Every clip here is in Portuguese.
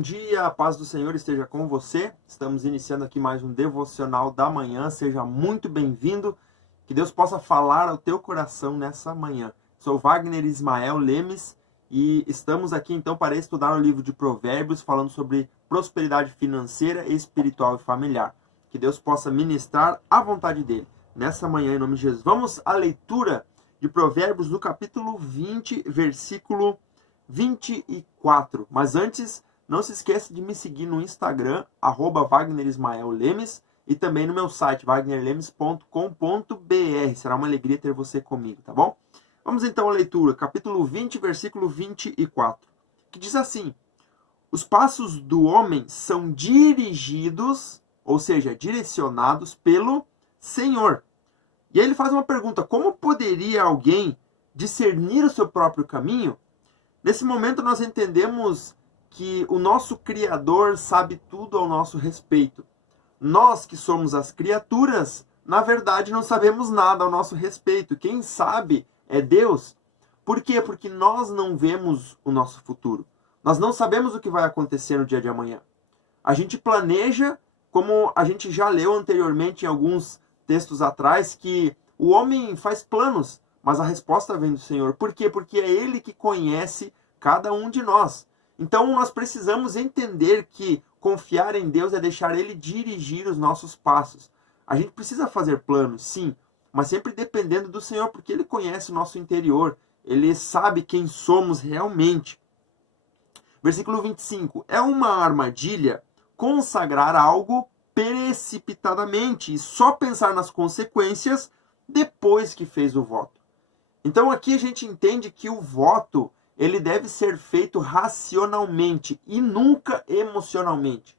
bom dia, a paz do Senhor esteja com você. Estamos iniciando aqui mais um devocional da manhã. Seja muito bem-vindo. Que Deus possa falar ao teu coração nessa manhã. Sou Wagner Ismael Lemes e estamos aqui então para estudar o livro de Provérbios, falando sobre prosperidade financeira, espiritual e familiar. Que Deus possa ministrar a vontade dele nessa manhã, em nome de Jesus. Vamos à leitura de Provérbios no capítulo 20, versículo 24. Mas antes, não se esqueça de me seguir no Instagram, @WagnerIsmaelLemes, e também no meu site, wagnerlemes.com.br. Será uma alegria ter você comigo, tá bom? Vamos então à leitura, capítulo 20, versículo 24, que diz assim: os passos do homem são dirigidos, ou seja, direcionados pelo Senhor. E aí ele faz uma pergunta: como poderia alguém discernir o seu próprio caminho? Nesse momento nós entendemos que o nosso Criador sabe tudo ao nosso respeito. Nós que somos as criaturas, na verdade não sabemos nada ao nosso respeito. Quem sabe é Deus. Por quê? Porque nós não vemos o nosso futuro. Nós não sabemos o que vai acontecer no dia de amanhã. A gente planeja, como a gente já leu anteriormente em alguns textos atrás, que o homem faz planos, mas a resposta vem do Senhor. Por quê? Porque é Ele que conhece cada um de nós. Então nós precisamos entender que confiar em Deus é deixar Ele dirigir os nossos passos. A gente precisa fazer planos, sim, mas sempre dependendo do Senhor, porque Ele conhece o nosso interior. Ele sabe quem somos realmente. Versículo 25. É uma armadilha consagrar algo precipitadamente e só pensar nas consequências depois que fez o voto. Então aqui a gente entende que o voto ele deve ser feito racionalmente e nunca emocionalmente.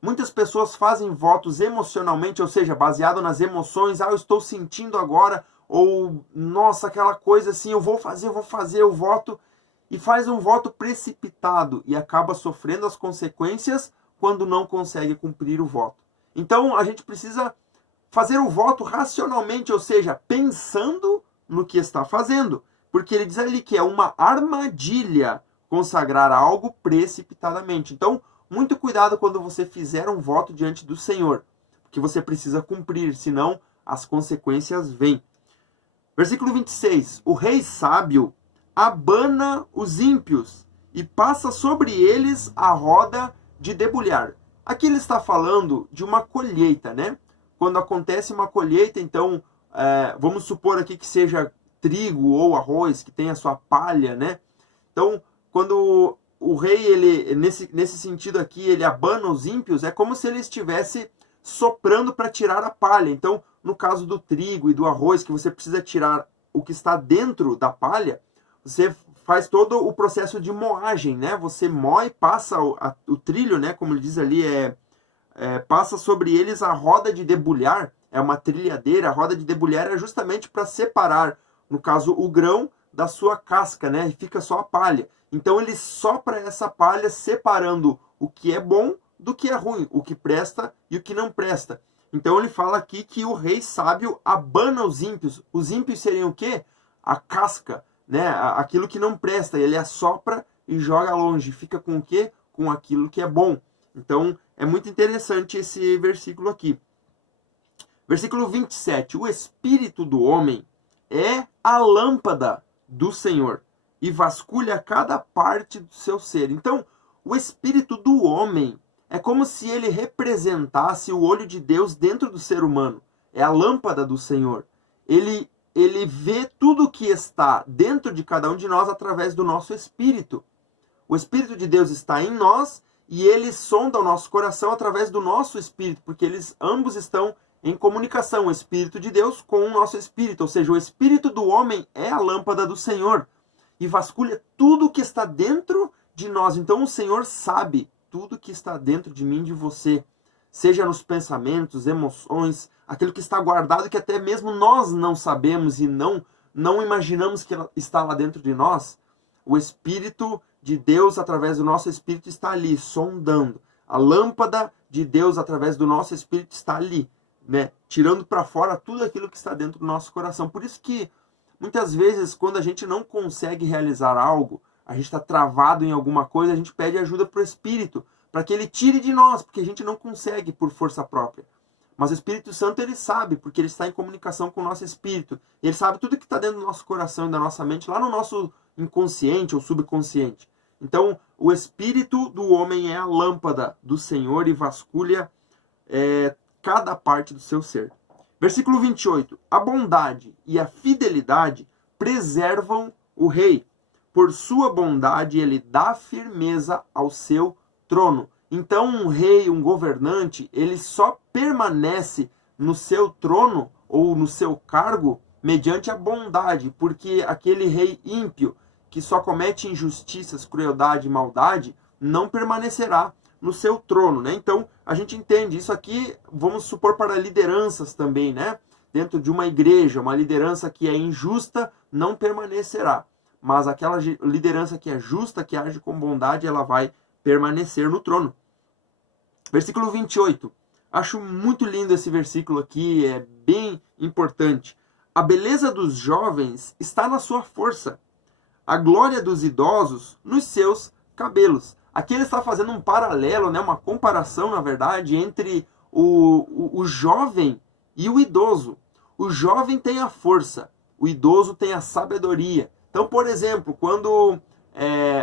Muitas pessoas fazem votos emocionalmente, ou seja, baseado nas emoções. Eu estou sentindo agora, ou nossa, aquela coisa assim, eu vou fazer o voto, e faz um voto precipitado e acaba sofrendo as consequências quando não consegue cumprir o voto. Então a gente precisa fazer o voto racionalmente, ou seja, pensando no que está fazendo. Porque ele diz ali que é uma armadilha consagrar algo precipitadamente. Então, muito cuidado quando você fizer um voto diante do Senhor, porque você precisa cumprir, senão as consequências vêm. Versículo 26. O rei sábio abana os ímpios e passa sobre eles a roda de debulhar. Aqui ele está falando de uma colheita, né? Quando acontece uma colheita, então, vamos supor aqui que seja trigo ou arroz, que tem a sua palha, né? Então, quando o rei, ele nesse sentido aqui, ele abana os ímpios, é como se ele estivesse soprando para tirar a palha. Então, no caso do trigo e do arroz, que você precisa tirar o que está dentro da palha, você faz todo o processo de moagem, né? Você moe, passa o trilho, né? Como ele diz ali, passa sobre eles a roda de debulhar, é uma trilhadeira. A roda de debulhar é justamente para separar, no caso, o grão da sua casca, né? E fica só a palha. Então ele sopra essa palha, separando o que é bom do que é ruim, o que presta e o que não presta. Então ele fala aqui que o rei sábio abana os ímpios. Os ímpios seriam o quê? A casca, né? Aquilo que não presta. Ele assopra e joga longe. Fica com o quê? Com aquilo que é bom. Então é muito interessante esse versículo aqui. Versículo 27. O espírito do homem é a lâmpada do Senhor e vasculha cada parte do seu ser. Então, o espírito do homem é como se ele representasse o olho de Deus dentro do ser humano. É a lâmpada do Senhor. Ele vê tudo que está dentro de cada um de nós através do nosso espírito. O Espírito de Deus está em nós e ele sonda o nosso coração através do nosso espírito, porque eles ambos estão em comunicação, o Espírito de Deus com o nosso espírito. Ou seja, o espírito do homem é a lâmpada do Senhor e vasculha tudo que está dentro de nós. Então o Senhor sabe tudo que está dentro de mim e de você, seja nos pensamentos, emoções, aquilo que está guardado, que até mesmo nós não sabemos e não imaginamos que está lá dentro de nós. O Espírito de Deus, através do nosso espírito, está ali, sondando. A lâmpada de Deus, através do nosso espírito, está ali, né? Tirando para fora tudo aquilo que está dentro do nosso coração. Por isso que, muitas vezes, quando a gente não consegue realizar algo, a gente está travado em alguma coisa, a gente pede ajuda para o Espírito, para que ele tire de nós, porque a gente não consegue por força própria. Mas o Espírito Santo, ele sabe, porque ele está em comunicação com o nosso espírito. Ele sabe tudo que está dentro do nosso coração e da nossa mente, lá no nosso inconsciente ou subconsciente. Então, o espírito do homem é a lâmpada do Senhor e vasculha cada parte do seu ser. Versículo 28. A bondade e a fidelidade preservam o rei. Por sua bondade, ele dá firmeza ao seu trono. Então, um rei, um governante, ele só permanece no seu trono ou no seu cargo mediante a bondade, porque aquele rei ímpio que só comete injustiças, crueldade e maldade não permanecerá no seu trono, né? Então, a gente entende isso aqui, vamos supor para lideranças também, né? Dentro de uma igreja, uma liderança que é injusta não permanecerá, mas aquela liderança que é justa, que age com bondade, ela vai permanecer no trono. Versículo 28. Acho muito lindo esse versículo aqui, é bem importante. A beleza dos jovens está na sua força, a glória dos idosos nos seus cabelos. Aqui ele está fazendo um paralelo, né, uma comparação, na verdade, entre o jovem e o idoso. O jovem tem a força, o idoso tem a sabedoria. Então, por exemplo, quando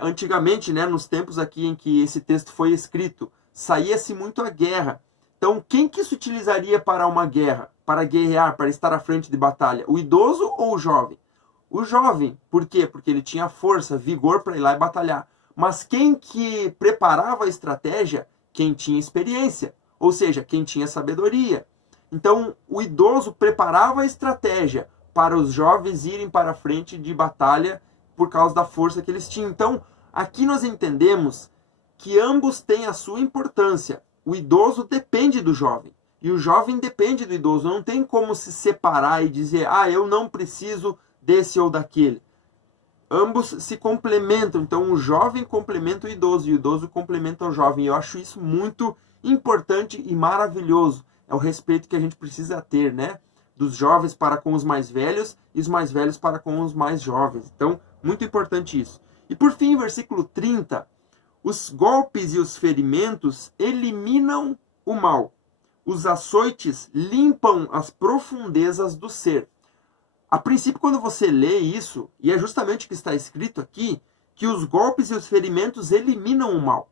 antigamente, né, nos tempos aqui em que esse texto foi escrito, saía-se muito a guerra. Então, quem que se utilizaria para uma guerra? Para guerrear, para estar à frente de batalha? O idoso ou o jovem? O jovem. Por quê? Porque ele tinha força, vigor para ir lá e batalhar. Mas quem que preparava a estratégia? Quem tinha experiência. Ou seja, quem tinha sabedoria. Então, o idoso preparava a estratégia para os jovens irem para a frente de batalha por causa da força que eles tinham. Então, aqui nós entendemos que ambos têm a sua importância. O idoso depende do jovem e o jovem depende do idoso. Não tem como se separar e dizer, eu não preciso desse ou daquele. Ambos se complementam. Então, o jovem complementa o idoso e o idoso complementa o jovem. Eu acho isso muito importante e maravilhoso. É o respeito que a gente precisa ter, né? Dos jovens para com os mais velhos e os mais velhos para com os mais jovens. Então, muito importante isso. E por fim, versículo 30. Os golpes e os ferimentos eliminam o mal. Os açoites limpam as profundezas do ser. A princípio, quando você lê isso, e é justamente o que está escrito aqui, que os golpes e os ferimentos eliminam o mal.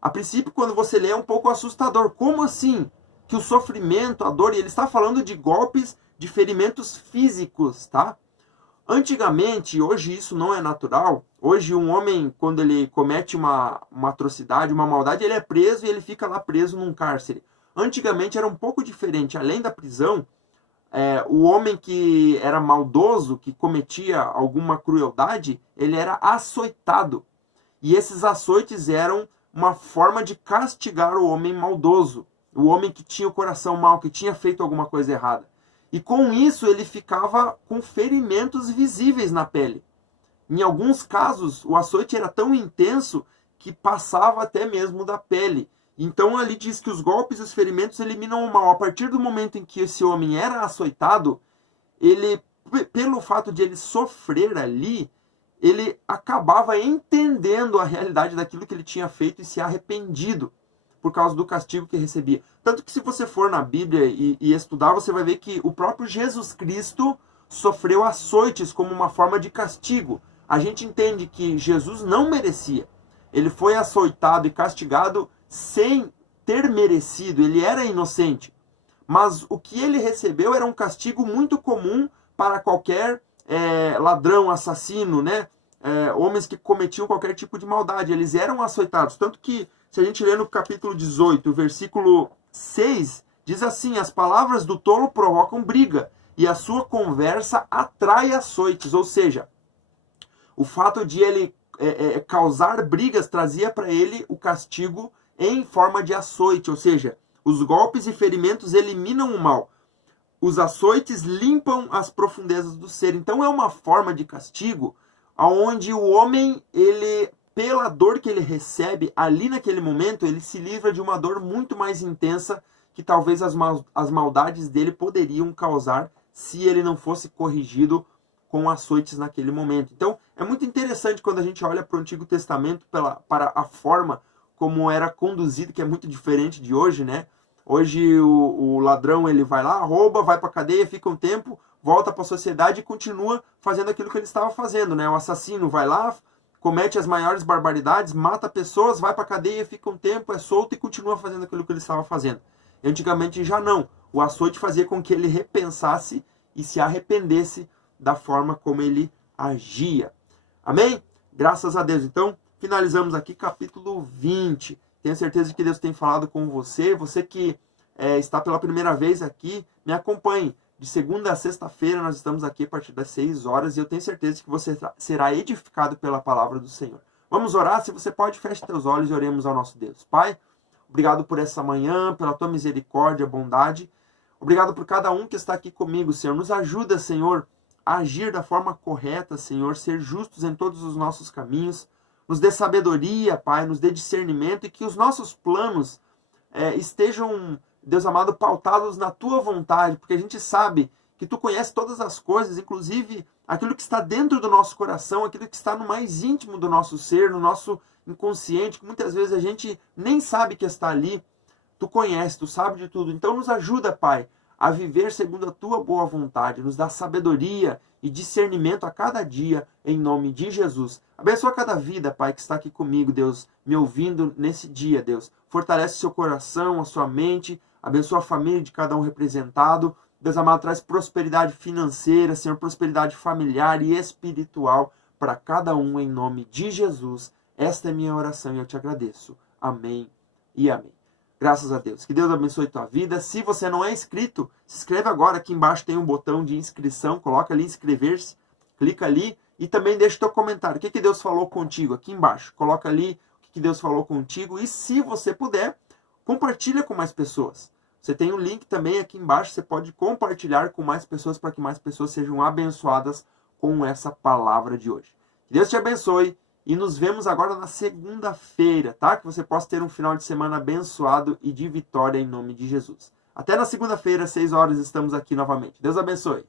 A princípio, quando você lê, é um pouco assustador. Como assim? Que o sofrimento, a dor, e ele está falando de golpes, de ferimentos físicos, tá? Antigamente, hoje isso não é natural. Hoje um homem, quando ele comete uma atrocidade, uma maldade, ele é preso e ele fica lá preso num cárcere. Antigamente era um pouco diferente. Além da prisão, o homem que era maldoso, que cometia alguma crueldade, ele era açoitado. E esses açoites eram uma forma de castigar o homem maldoso. O homem que tinha o coração mau, que tinha feito alguma coisa errada. E com isso ele ficava com ferimentos visíveis na pele. Em alguns casos, o açoite era tão intenso que passava até mesmo da pele. Então ali diz que os golpes e os ferimentos eliminam o mal. A partir do momento em que esse homem era açoitado, ele, pelo fato de ele sofrer ali, ele acabava entendendo a realidade daquilo que ele tinha feito e se arrependido por causa do castigo que recebia. Tanto que se você for na Bíblia e estudar, você vai ver que o próprio Jesus Cristo sofreu açoites como uma forma de castigo. A gente entende que Jesus não merecia. Ele foi açoitado e castigado sem ter merecido. Ele era inocente. Mas o que ele recebeu era um castigo muito comum para qualquer ladrão, assassino, né? Homens que cometiam qualquer tipo de maldade. Eles eram açoitados. Tanto que, se a gente ler no capítulo 18, versículo 6, diz assim: as palavras do tolo provocam briga, e a sua conversa atrai açoites. Ou seja, o fato de ele causar brigas trazia para ele o castigo em forma de açoite. Ou seja, os golpes e ferimentos eliminam o mal. Os açoites limpam as profundezas do ser. Então é uma forma de castigo onde o homem, ele, pela dor que ele recebe ali naquele momento, ele se livra de uma dor muito mais intensa que talvez as maldades dele poderiam causar se ele não fosse corrigido com açoites naquele momento. Então, é muito interessante quando a gente olha para o Antigo Testamento para a forma como era conduzido, que é muito diferente de hoje, né? Hoje o ladrão ele vai lá, rouba, vai para a cadeia, fica um tempo, volta para a sociedade e continua fazendo aquilo que ele estava fazendo, né? O assassino vai lá, comete as maiores barbaridades, mata pessoas, vai para a cadeia, fica um tempo, é solto e continua fazendo aquilo que ele estava fazendo. E antigamente já não. O açoite fazia com que ele repensasse e se arrependesse da forma como ele agia. Amém? Graças a Deus. Então, finalizamos aqui capítulo 20. Tenho certeza que Deus tem falado com você. Você que está pela primeira vez aqui, me acompanhe. De segunda a sexta-feira nós estamos aqui a partir das 6 horas e eu tenho certeza que você será edificado pela palavra do Senhor. Vamos orar? Se você pode, feche teus olhos e oremos ao nosso Deus. Pai, obrigado por essa manhã, pela tua misericórdia, bondade. Obrigado por cada um que está aqui comigo, Senhor. Nos ajuda, Senhor, a agir da forma correta, Senhor, ser justos em todos os nossos caminhos. Nos dê sabedoria, Pai, nos dê discernimento e que os nossos planos estejam, Deus amado, pautados na tua vontade, porque a gente sabe que tu conheces todas as coisas, inclusive aquilo que está dentro do nosso coração, aquilo que está no mais íntimo do nosso ser, no nosso inconsciente, que muitas vezes a gente nem sabe que está ali. Tu conheces, tu sabe de tudo. Então nos ajuda, Pai, a viver segundo a tua boa vontade. Nos dá sabedoria e discernimento a cada dia, em nome de Jesus. Abençoa cada vida, Pai, que está aqui comigo, Deus, me ouvindo nesse dia, Deus. Fortalece seu coração, a sua mente. Abençoa a família de cada um representado. Deus amado, traz prosperidade financeira, Senhor, prosperidade familiar e espiritual para cada um, em nome de Jesus. Esta é minha oração e eu te agradeço. Amém e amém. Graças a Deus. Que Deus abençoe tua vida. Se você não é inscrito, se inscreve agora. Aqui embaixo tem um botão de inscrição. Coloca ali inscrever-se. Clica ali e também deixa o teu comentário. O que Deus falou contigo? Aqui embaixo. Coloca ali o que Deus falou contigo. E se você puder, compartilha com mais pessoas. Você tem um link também aqui embaixo. Você pode compartilhar com mais pessoas para que mais pessoas sejam abençoadas com essa palavra de hoje. Que Deus te abençoe. E nos vemos agora na segunda-feira, tá? Que você possa ter um final de semana abençoado e de vitória em nome de Jesus. Até na segunda-feira, às 6 horas, estamos aqui novamente. Deus abençoe.